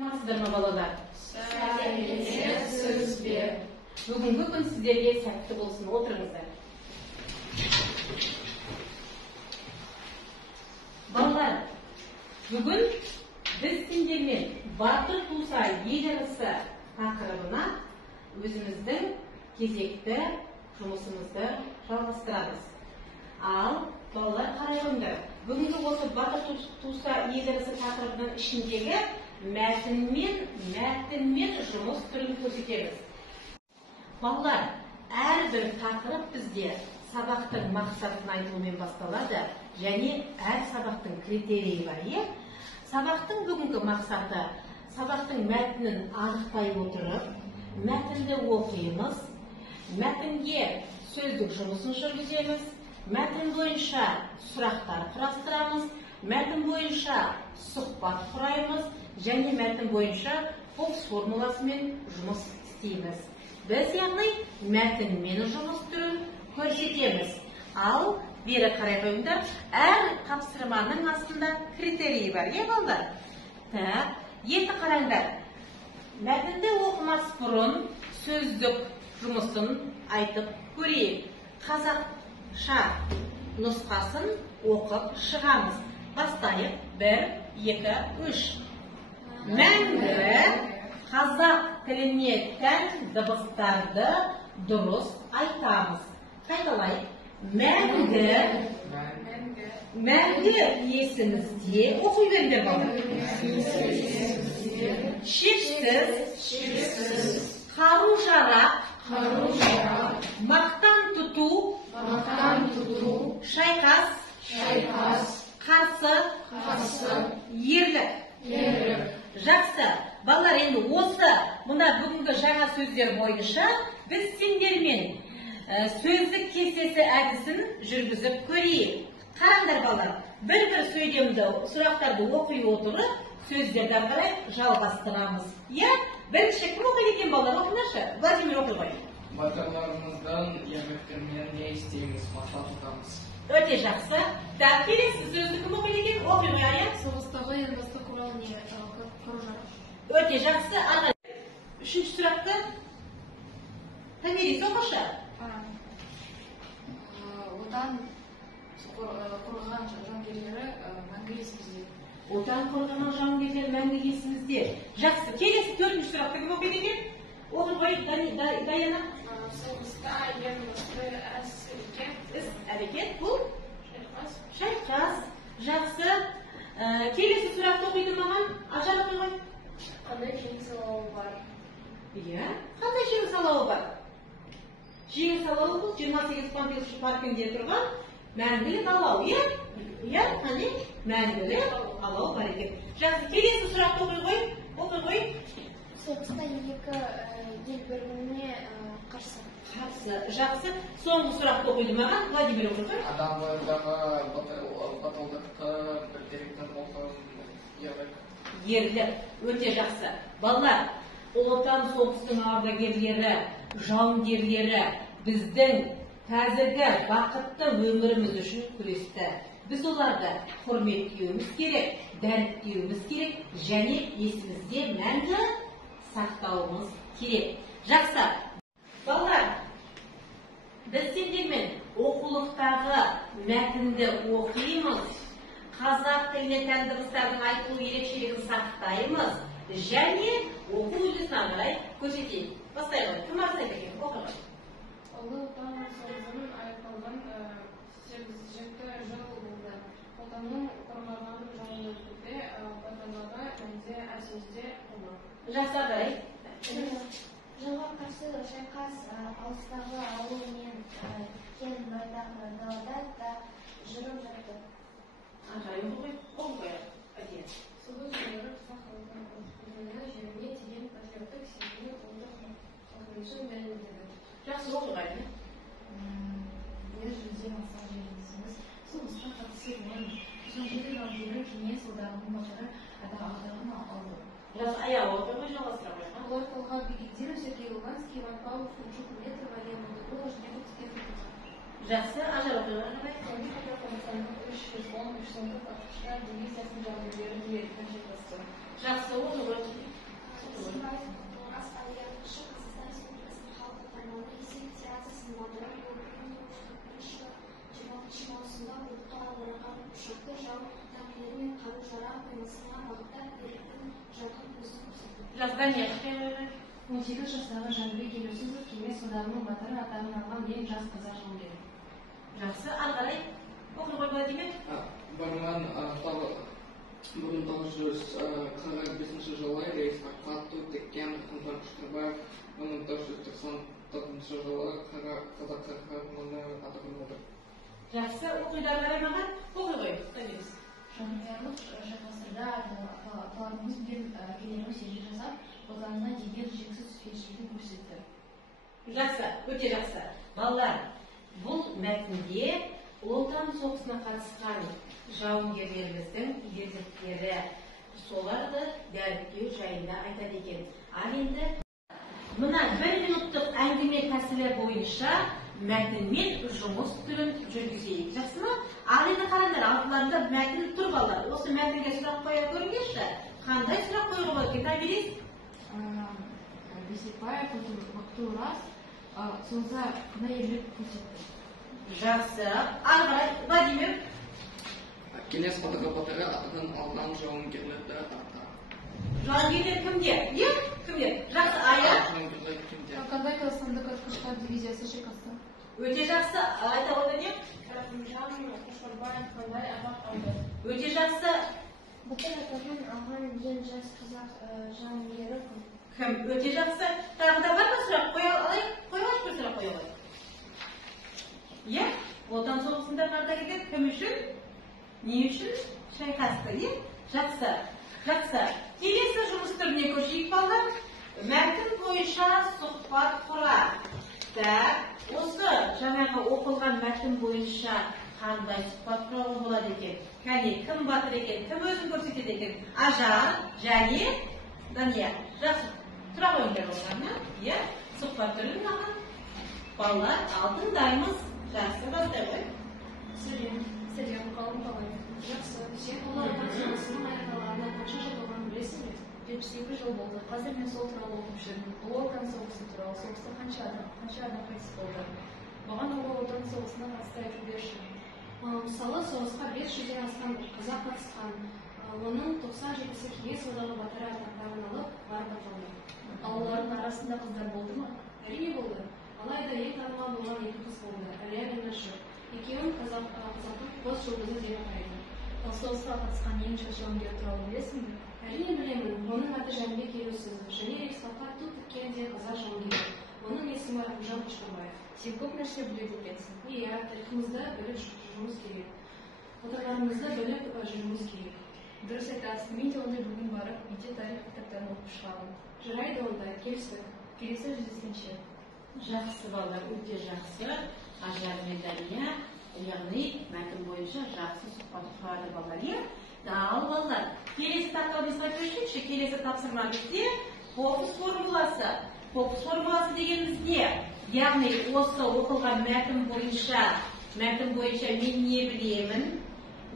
Sağ balalar. Sağ söz ver. Бүгінгі күн сіздерге сәтті болсын. Отырыңыздар. Балалар, бүгін біз сендермен батыр туса ел ырысы тақырыбына өзіміздің кезекті жұмысымызды жалғастырамыз. Ал балалар қарайыңдар. Бүгінгі осы батыр туса ел ырысы тақырыбының ішіндегі мәтінмен жұмыс түрін көрсетеміз. Балалар, әрбір тақырып бізде сабақтың мақсатын айтумен басталады, және әр сабақтың критерийі бар. Сабақтың бүгінгі мақсаты, сабақтың мәтінін анықтай отырып, мәтінді оқимыз, мәтінге сөздік жұмысын жүргіземіз, мәтін бойынша сұрақтар құрастырамыз, мәтін бойынша сұхбат құраймыз, және мәтін бойынша бокс формуласымен жұмыс істейміз. Біз яғни мәтінмен жұмыс түрін көрсетеміз. Ал бері қарай қойыңдар, әр тапсырманың астында критерийі бар. Балалар? Енді қараңдар. Мәтінді оқымас бұрын сөздік жұмысын айтып көрейік. Қазақша нұсқасын оқып шығамыз. Бастайық. 1, 2, 3. Мәңгі қазақ тіліне тән дыбыстарды дұрыс айтамыз. Қайталайық. Мәңгі есімізде оқи беріңдер балалар. Шексіз, қару-жарақ, мақтан тұту, шайқас, қарсы, ерлік. Жақсы. Балалар, енді осы мұна бүгінгі жаңа сөздер бойынша біз сендермен сөздік кестесі әдісін жүргізіп көрейік. Қараңдар балалар, бір-бір сөйлемді, сұрақтарды оқи отырып, сөздерді қарай жалғастырамыз. Бірінші кім оқиды екен балалар? Оқыңдаршы. Владимир оқи ғой. Батырларымыздан ерліктермен не істейміз, мақсат тұтамыз. Өте жақсы. Келесі сөзді кім оқиды екен? Оқи ғой. Соғыстағы елбасы құралын қару-жарақ. Өте жақсы. Үшінші сұрақты Тамирис оқышы. Отан қорғаған жауынгерлері мәңгі есімізде. Отан қорғаған жауынгерлер мәңгі есімізде. Жақсы. Келесі төртінші сұрақты кім оқиды екен? Оқи ғой, Даяна. Соғыста елбасы әрекет бұл? Шайқас. Жақсы. Келесі сұрақты оқиды маған? Ажар оқи ғой. Қандай жеңіс алауы бар? Қандай жеңіс алауы бар? Жеңіс алауы бұл 28 Панфиловшы паркінде тұрған мәңгілік алау. Қане? Мәңгілік алау бар екен. Жақсы, келесі сұрақты оқи ғой. Соғыста екі ел бір-біріне қарсы. Жақсы. Соңғы сұрақты оқиды маған. Владимир оқи ғой. Адам бойындағы батылдықты білдіретін болсын ерлік. Өте жақсы. Балалар, отан соғыстың ардагерлері, жауынгерлері біздің қазіргі бақытты өміріміз үшін күресті. Біз оларды құрметтеуіміз керек, дәріптеуіміз керек, және есімізде мәңгі сақтауымыз керек. Жақсы. Балалар, біз сендермен оқулықтағы мәтінді оқимыз, қазақ тіліне тән дыбыстардың айтылу ерекшелігін сақтаймыз, және оқу үлгісін қарай көрсетейік. Бастайық. Кім бастайды екен? Оқы ғой. Ұлы отан соғысының аяқталған 87 жыл болды. Отанның қорғаған жауынгерлерге батырларға мәнде әсерде болды. Жақсы қарай. Жылға қарсы шайқас алыстағы ауыл мен кен байтақ далада да жүріп жатты. Соғыс жылдары қазақ халқының ұлтына жеріне деген патриоттық сезімнің орнығуын дәлелдеді. Жақсы оқиға. Ер жүзден аса жерлесіміз соғысқа қатысумен жауынгерлер жауынгерлер кеңес одағының батыры атағын алды. Жақсы, аяғы оқи ғой, жалғастыра қойма. Олар Талғат Бекетдинов, Сергей Луганский, Иван Павлов, Кумшук Уметова, Лена Мутула, және көптеген Жақсы, ажар оқиға қарай. Соңғы Қазақстанның 310 дивизиясының жауынгерлері ерлікпен шайқасты. Жақсы, оқи ғой. баласына бағыттап беретін жарқын көзін көрсетті. Жаздан не? 18 жастағы Жәнібек Елеусізов кеңес одағының батыры атағын алған ең жас қазақ жауынгері. Жақсы, ары қарай оқи қоймай дейме? Барман 1945 жылы рейсқа қатты теккен Қамзар Күштірбаев 1994 жылы Қазақ ССР-ның атағын алды. Жақсы, оқиды ары қарай маған оқи қой. Жауынгерлік ғасырда аталарымыз бен әкелеріміз ержет жасап, отанына деген шексіз сүйіспеншілігін көрсетті. Жақсы, өте жақсы. Балалар, бұл мәтінде Ұлы Отан соғысына қатысқан жауынгерлеріміздің ерліктері, соларды дәріптеу жайында айтады екен. Ал енді мына 1 минуттық әңгіме тәсілі бойынша мәтінмен жұмыс түрін жүргізейік. Жақсы ма? Ал енді қараңдар, алтыларында мәтін тұр балалар. Осы мәтінге сұрақ қоя көріңдерші. Қандай сұрақ қоюға болады екен? Табелес? Бейсекбаев вақту рас соғыста қандай ерлік көрсетті. Жақсы. Ары қарай, Владимир. Кеңес одағы батыры атағын алған жауынгерлерді ата. Жауынгерлер кімдер? Кімдер? Жақсы, Ая. Жауынгерлер кімдер? Қандай қазақстандық атқыштар дивизиясы шекасы? Өте жақсы. Айта одан не? Рахымжан Қошқарбаев қандай атақ алды? Өте жақсы. Батыр атағын алған ең жас қазақ жауынгері кім? Кім? Өте жақсы. Тағы да бар ма сұрақ? Қоя алайық? Қойғаш бір сұрақ қоя алайық. Иә? Отан соғысында ардагерлер кім үшін? Не үшін? Шайқасты, иә? Жақсы. Жақсы. Келесі жұмыс түріне көшейік балалар. Мәтін бойынша сұхбат құра. Так, осы жаңағы оқылған мәтін бойынша қандай сұхбат құруға болады екен? Кәне, кім батыр екен? Кім өзін көрсетеді екен? Ажар және Дания. Жақсы. Тұра қойыңдар оларына. Иә? Сұхбат түрін маған. Балалар, алтындаймыз. Жақсы, бастай ғой. Сәлем, қалың қалай. Жақсы. Сен Ұлы Отан соғысының аяқталғанына қанша жыл болғанын білесің бе? 78 жыл болды. Қазір мен сол туралы оқып жүрмін. Ұлы Отан соғысы туралы. Соғыста қанша адам қайтыс болды? Маған Ұлы Отан соғысына қатысты айтып берші. Мысалы, соғысқа 500-ден астам қазақ қатысқан. Оның 97-сі кеңес одағы батыры атақтарын алып, барып аталды. Ал олардың арасында қыздар болды ма? Әрине болды. Алайда ең танымал болған екі қыз болды. Әлия мен Нұршық. Екеуін қазақтың қос жұлдызы деп атайды. Ал соғысқа қатысқан ең жас жауынгер туралы білесің бе? Әрине білемін. Оның аты Жәнібек Елеусізов. және рейхстагқа ту тіккен де қазақ жауынгері. Оның есімі Рахымжан Қошқарбаев. Сен көп нәрсе біледі екенсің. Иә, тарихымызды біліп жүруіміз керек. Отандарымызды біліп жүруіміз керек. Дұрыс айтасың. Мен де ондай бүгін барып, үйде тарих кітаптарын оқып шығамын. Жарайды онда, келістік. Келесі жүздесінші. Жақсы балалар, өте жақсы. Ажар мен Дания, яғни мәтін бойынша жақсы сұхбат құрады балалар. Ал балалар, келесі тақырыбымызға көшейікші. Келесі тапсырма бізде фокус формуласы. Фокус формуласы дегеніміз не? Яғни осы оқылған мәтін бойынша мен не білемін,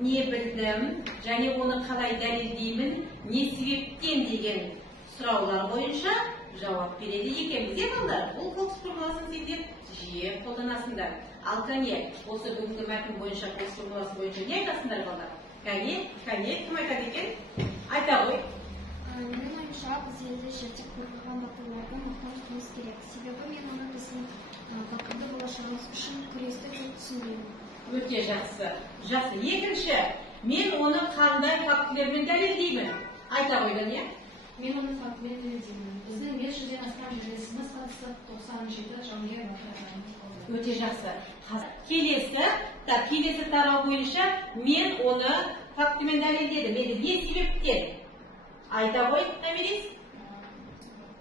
не білдім, және оны қалай дәлелдеймін, не себептен деген сұраулар бойынша жауап береді екенбіз. Балалар, бұл фокус формуласын сендер жиі қолданасыңдар. Ал кәне, осы бүгінгі мәтін бойынша фокус формуласы бойынша не айтасыңдар балалар? Кәне, кім айтады екен? Айта ғой. Менің ойымша, біз елді жерден қорғаған батырларды мақтан тұтуымыз керек. Себебі мен оны біздің бақытты болашағымыз үшін күресті деп түсінемін. Өте жақсы. Жақсы. Екінші, мен оны қандай фактілермен дәлелдеймін? Айта ғой, Дания. Мен оны фактілермен дәлелдеймін. Біздің 500-ден астам жерлесіміз қатысып 97 жауынгер батырларымыз болды. Өте жақсы. Келесі тарау бойынша мен оны фактімен дәлелдедім. Не себептен? Айта ғой, Намирис.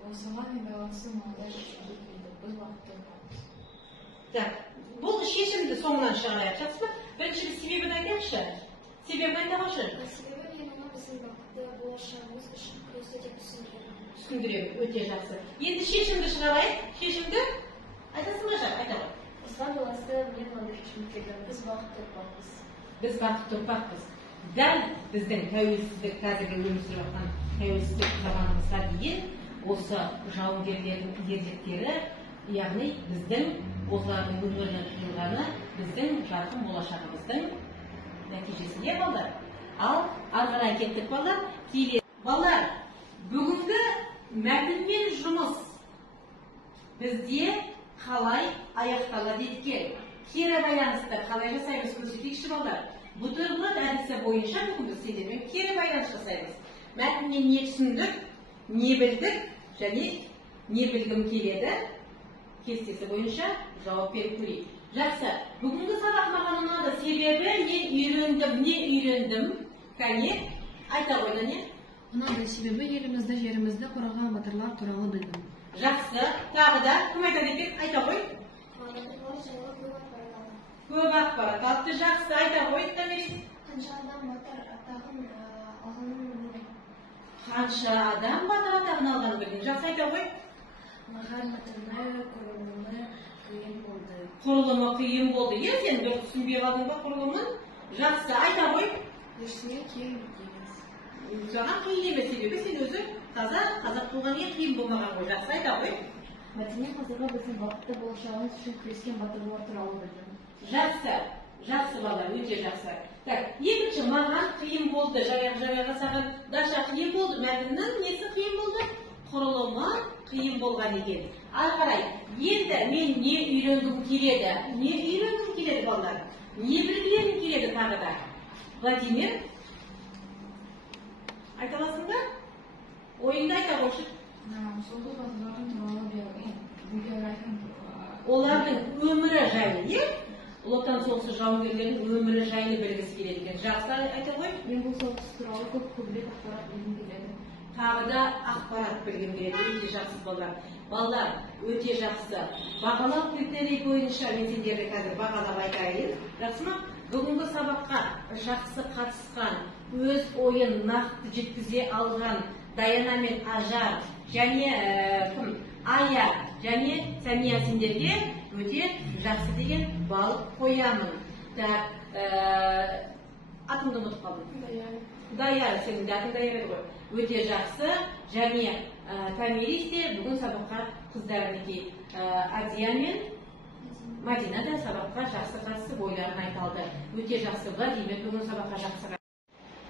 Осыған байланысты мынадай шешімге келдік. Біз уақытты ұтамыз. Так, бұл шешімді соңынан шығарайық, жақсы ма? Бірінші себебін айтайықшы. Себебін айтамашы. Себебі мен оны біздің бақытты болашағымыз үшін күресті деп түсіндіремін. Өте жақсы. Енді шешімді шығарайық. Шешімді айтасың ба жақ? Айта ғой. Осыған байланысты мен мынадай шешімге келдім. Біз бақытты ұрпақпыз. Біз бақытты ұрпақпыз. Дәл біздің тәуелсіздік, қазіргі өмір сүріп жатқан тәуелсіздік заманымызға дейін осы жауынгерлердің ерліктері, яғни біздің осылардың өмірінен қиылғаны біздің жарқын болашағымыздың нәтижесінде қалды. Ал ары Қалай кеттік балалар? Балалар, бүгінгі мәтінмен жұмыс бізде қалай аяқталады екен? Кері байланысты қалай жасаймыз көрсетейікші балалар. Бутерброд әдісі бойынша бүгін біз сендермен кері байланыс жасаймыз. Мәтіннен не түсіндік, не білдік және не білгім келеді? Кестесі бойынша жауап беріп көрейік. Жақсы, бүгінгі сабақ маған ұнады. Себебі не үйрендім? Кәне, айта қойды не? Ұнады себебі елімізді, жерімізді қорғаған батырлар туралы білдім. Жақсы, тағы да кім айтады екен? Айта қой. Көп ақпарат алды. Жақсы, айта қой. Қанша адам батыр атағын алғанын білдім. Қанша адам батыр атағын алғанын білдім. Жақсы, айта қой. Маған математика құрылымы қиын болды. Құрылымы қиын болды. Сен бір түсінбей қалдың ба құрылымын? Жақсы, айта қой. Ештеңе қиын емес. Саған қиын емес, себебі сен өзі қазақ болған ең қиын болмаған ғой. Жақсы, айта қой. Мәтіннен қазіргі біздің бақытты болашағымыз үшін күрескен батырлар туралы білдім. Жақсы балалар, өте жақсы. Так, екінші маған қиын болды. Жаңағы саған Даша қиын болды. Мәтіннің несі қиын болды? Құрылымы қиын болған екен. Ары қарай, енді мен не үйренгім келеді? Не үйренгім келеді балалар? Не білгенім келеді тағы да? Владимир, айта аласың ба? Ойыңды айта қойшы. Соғыс батырлардың туралы биографиясын Олардың өмірі жайлы, Ұлы Отан соғысы жауынгерлерінің өмірі жайлы білгісі келеді екен. Жақсы, айта қой. Мен бұл соғыс туралы көбірек ақпарат білгім келеді. Тағы да ақпарат білгім келеді. Өте жақсы балалар. Балалар, өте жақсы. Бағалау критерий бойынша мен сендерге қазір бағалап айтайын. Жақсы ма? Бүгінгі сабаққа жақсы қатысқан, өз ойын нақты жеткізе алған Даяна мен Ажар және Ая және Сәния сендерге өте жақсы деген бал қоямын. Атыңды ұмытып қалдым. Даяр, сенің де атың Даяр еді ғой. Өте жақсы. Және Тамирис те бүгін сабаққа қыздарынікі Азия мен Мадина да сабаққа жақсы қатысып ойларын айта алды. Өте жақсы. Владимир бүгін сабаққа жақсы қатысты.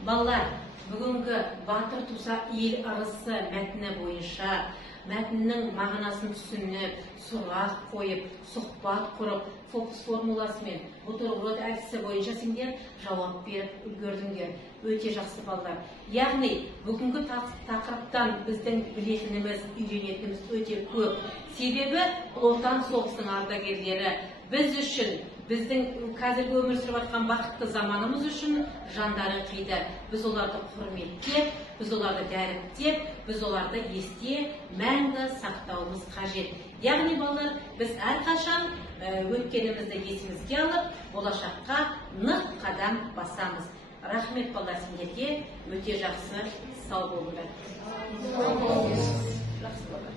Балалар, бүгінгі батыр туса ел ырысы мәтіні бойынша мәтіннің мағынасын түсініп, сұрақ қойып, сұхбат құрып, фокус формуласымен бутерброд әдісі бойынша сендер жауап беріп үлгердіңдер. Өте жақсы балалар. Яғни бүгінгі тақырыптан біздің білетініміз, үйренетініміз өте көп. Себебі Ұлы Отан соғысының ардагерлері біз үшін, біздің қазіргі өмір сүріп жатқан бақытты заманымыз үшін жандары қиды. Біз оларды құрметтеп, біз оларды дәріптеп, біз оларды есте мәңгі сақтауымыз қажет. Яғни балалар, біз әрқашан өткенімізді есімізге алып, болашаққа нық қадам басамыз. Рахмет балалар сендерге, өте жақсы, сау болыңдар. Жақсы балалар.